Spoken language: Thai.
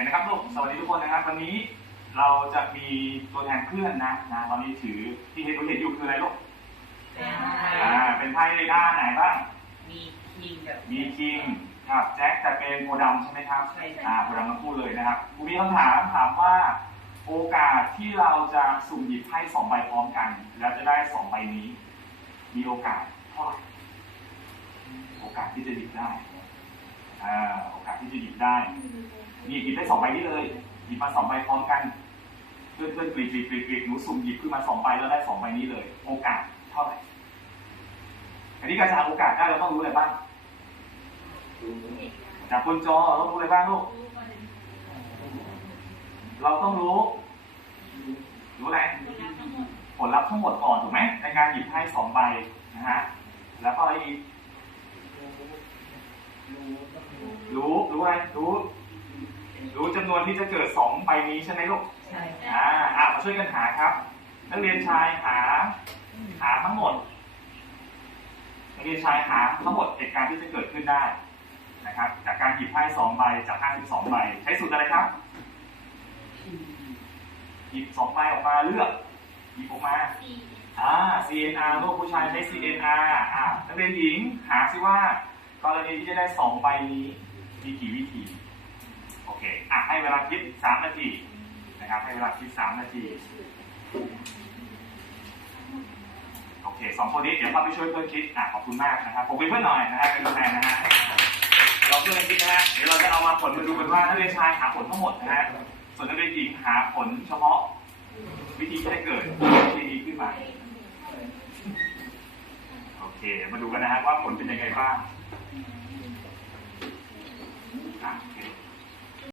ห็นนะครับลูกสวัสดีทุกคนนะครับ วันนี้เราจะมีตัวแทนเพื่อนนะนะตอนนี้ถือที่เห็นเห็นอยู่คืออะไรลูกเป็นอ่าเป็นไพ่ในด้านไหนบ้าง มีคิงกับมีคิงกับแจ็คแต่เป็นโพธิ์ดำใช่ไหมครับใช่ใช่อ่าโพธิ์ดำทั้งคู่เลยนะครับครูมีคำถามถามว่า โอกาสที่เราจะสุ่มหยิบไพ่สองใบพร้อมกัน แล้วจะได้สองใบนี้ มีโอกาสเท่าไหร่โอกาสที่จะหยิบได้อ่าโอกาสที่จะหยิบได้ นี่หยิบได้สองใบนี้เลยหยิบมาสองใบพร้อมกันเพื่อนเพื่อนกรีดกรีดกรีดกรีดหนูสุ่มหยิบขึ้นมาสองใบแล้วได้สองใบนี้เลย โอกาสเท่าไหร่อันนี้การจะหาโอกาสได้เราต้องรู้อะไรบ้างจากบนจอเราต้องรู้อะไรบ้างลูกเราต้องรู้รู้อะไรผลลัพธ์ทั้งหมดก่อนถูกไหมในการหยิบไพ่สองใบนะฮะแล้วก็อีกรู้รู้อะไรรู้ รู้จำนวนที่จะเกิดสองใบนี้ใช่ไหมลูกใช่อ่าอ่ามาช่วยกันหาครับ นักเรียนชายหา หาทั้งหมด นักเรียนชายหาทั้งหมดเหตุการณ์ที่จะเกิดขึ้นได้นะครับ จากการหยิบไพ่สองใบจากห้าสิบสองใบใช้สูตรอะไรครับหยิบสองใบออกมาเลือกหยิบออกมาอ่า CNR ลูกผู้ชายใช้ CNR อ่านักเรียนหญิงหาซิว่ากรณีที่จะได้สองใบนี้มีกี่วิธีโอเคอะให้ เวลาคิดสามนาทีนะครับให้เวลาคิดสามนาทีโอเคสองคนนี้เดี๋ยวเข้าไปช่วยเพื่อนคิดอะขอบคุณมากนะครับผมเป็นเพื่อนหน่อยนะฮะเป็นตัวแทนนะฮะเราช่วยกันคิดนะฮะเดี๋ยวเราจะเอามาผลมาดูกันว่านักเรียนชายหาผลทั้งหมดนะฮะส่วนนักเรียนหญิงหาผลเฉพาะวิธีที่ได้เกิดวิธีนี้ขึ้นมาโอเคมาดูกันนะฮะว่าผลเป็นยังไงบ้าง